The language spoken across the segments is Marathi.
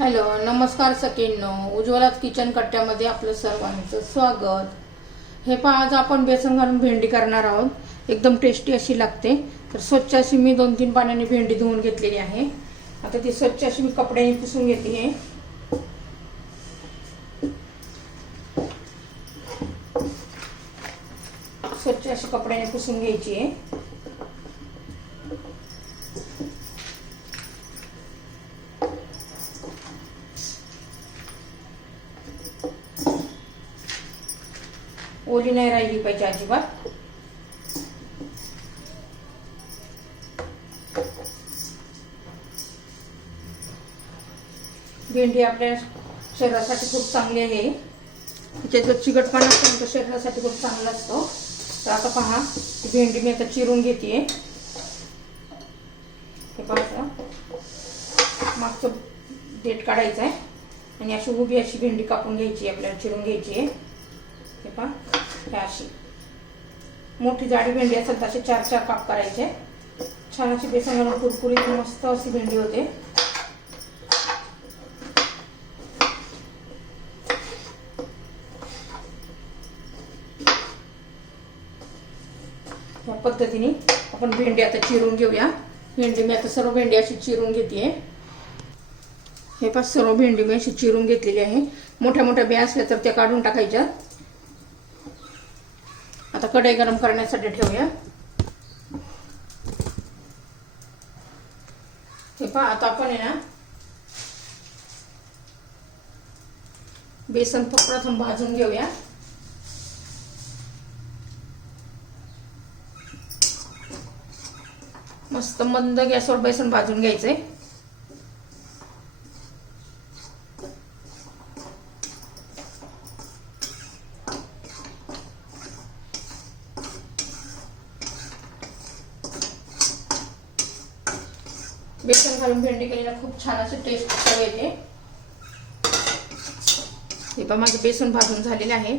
हॅलो नमस्कार सकींनो उज्ज्वलाच किचन कट्ट्यामध्ये आपलं सर्वांचं स्वागत. हे पहा आज आपण बेसन घालून भेंडी करणार आहोत. एकदम टेस्टी अशी लागते. तर स्वच्छ अशी मी दोन तीन पाण्याने भेंडी धुवून घेतलेली आहे. आता ती स्वच्छ अशी मी कपड्याने पुसून घेते स्वच्छ अशी कपड्याने पुसून घ्यायची आहे. ओली नाही राहिली पाहिजे अजिबात. भेंडी आपल्या शरीरासाठी खूप चांगली आहे. तिच्या जो चिकटपणा असतो तो शरीरासाठी खूप चांगला असतो. तर आता पहा भेंडी मी आता चिरून घेते हे पहा मागचं देठ काढायचं आहे आणि अशी उभी अशी भेंडी कापून घ्यायची आपल्याला चिरून घ्यायची आहे. हे पहा. हे अशी. मोठी जाडी भेंडी असेल तसे चार चार काप करायचे. छान अशी बेसन घालून कुरकुरीत मस्त अशी भेंडी होते. या पद्धतीने आपण भेंडी आता चिरून घेऊया. भेंडी मी आता सर्व भेंडी अशी चिरून घेते हे पाच सर्व भेंडी मी अशी चिरून घेतलेली आहे. मोठ्या मोठ्या बिया असल्या तर त्या काढून टाकायच्या. आता कढई गरम करण्यासाठी ठेवूया. हे पहा आता आपण आहे ना बेसन प्रथम भाजून घेऊया. मस्त मंद गॅसवर बेसन भाजून घ्यायचंय. बेसन घालून भेंडी केलेला खूप छान अशी टेस्ट चव येते. हे पण माझं बेसन भाजून झालेलं आहे.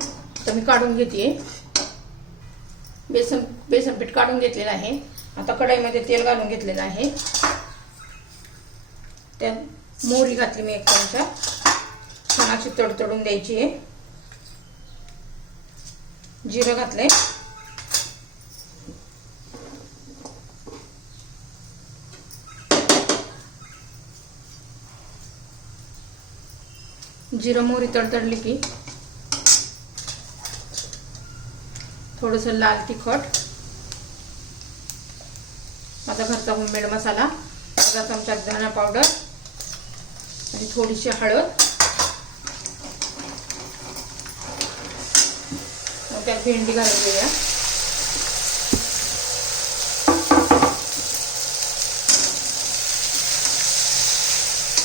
तर मी काढून घेते. बेसन बेसन पीठ काढून घेतलेलं आहे. आता कढईमध्ये तेल घालून घेतलेलं आहे. त्या मोहरी घातली मी एक चमचा. छान अशी तडतडून द्यायची आहे. जिरं घातलंय. जिरं मोहरी तडतडली की. थोडंसं लाल तिखट. माझा घरचा होममेड मसाला अर्धा चमचा धना पावडर आणि थोडीशी हळद. मग त्यात भेंडी घालून घेऊया.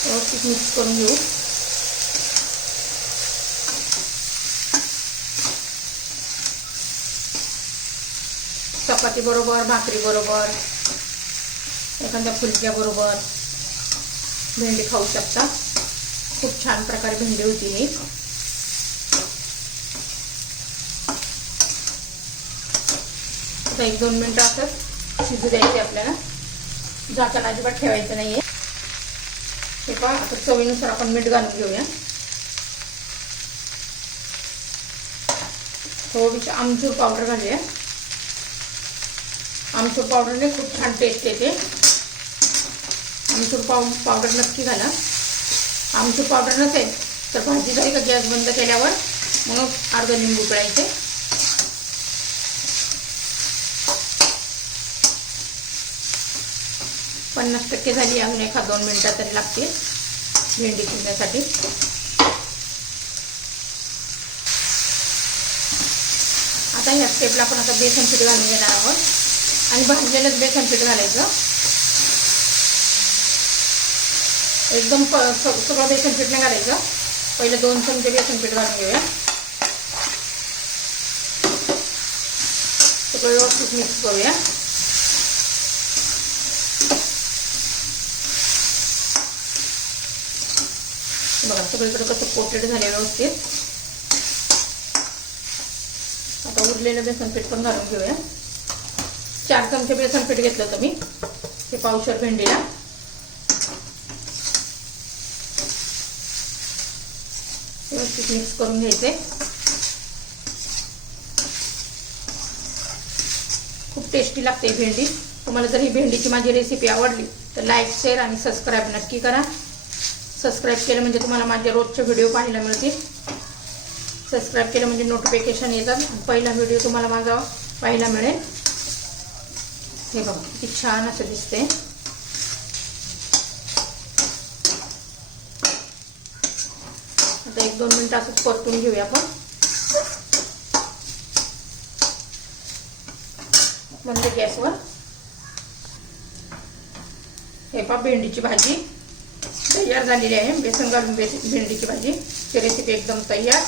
व्यवस्थित मिक्स करून घेऊ. चपाती बरोबर भाकरी बरोबर एखाद्या फुलक्या बरोबर. भेंडी खाऊ शकता. खूप छान प्रकारे भेंडी होती ही. आता एक दोन मिनिट असं शिजू द्यायची आपल्याला. झाकण अजिबात ठेवायचं नाहीये. हे पहा आता चवीनुसार आपण मीठ घालून घेऊया. हो, थोडीशी आमचूर पावडर घालूया. आमचूर पावडरने खूप छान टेस्ट येते. आमचूर पाव पावडर नक्की घाला. आमचूर पावडर नसेल तर भाजी झाली का गॅस बंद केल्यावर मग अर्ध लिंबू पिळायचे. पन्नास टक्के झाली अजून एका दोन मिनटं तरी लागतील भेंडी शिजण्यासाठी. आता ह्या स्टेपला आपण आता बेसन पीठ घालून घेणार आहोत. आणि भाजलेलंच बेसन पीठ घालायचं एकदम सगळं बेसन पीठ नाही घालायचं. पहिले दोन चमचे बेसन पीठ घालून घेऊया. सगळं व्यवस्थित मिक्स करूया. बघा सगळीकडे कसं कोटेड झाले व्यवस्थित. आता उरलेलं बेसन पीठ पण घालून घेऊया. चार चमचे बेसन पीठ घेतलं होतं मी. हे पावशर भेंडीला. व्यवस्थित मिक्स करून घ्यायचे. खूप टेस्टी लागते ही भेंडी. तुम्हाला जर ही भेंडीची माझी रेसिपी आवडली तर लाईक शेअर आणि सबस्क्राईब नक्की करा. सबस्क्राईब केलं म्हणजे तुम्हाला माझे रोजचे व्हिडिओ पाहायला मिळतील. सबस्क्राईब केलं म्हणजे नोटिफिकेशन येतात. पहिला व्हिडिओ तुम्हाला माझा पाहायला मिळेल. हे बघा किती छान असं दिसते आता एक दोन मिनिटं असंच परतून घेऊया आपण बंद गॅसवर हे पा भेंडीची भाजी तयार झालेली आहे बेसन घालून बेस भेंडीची भाजी ही रेसिपी एकदम तयार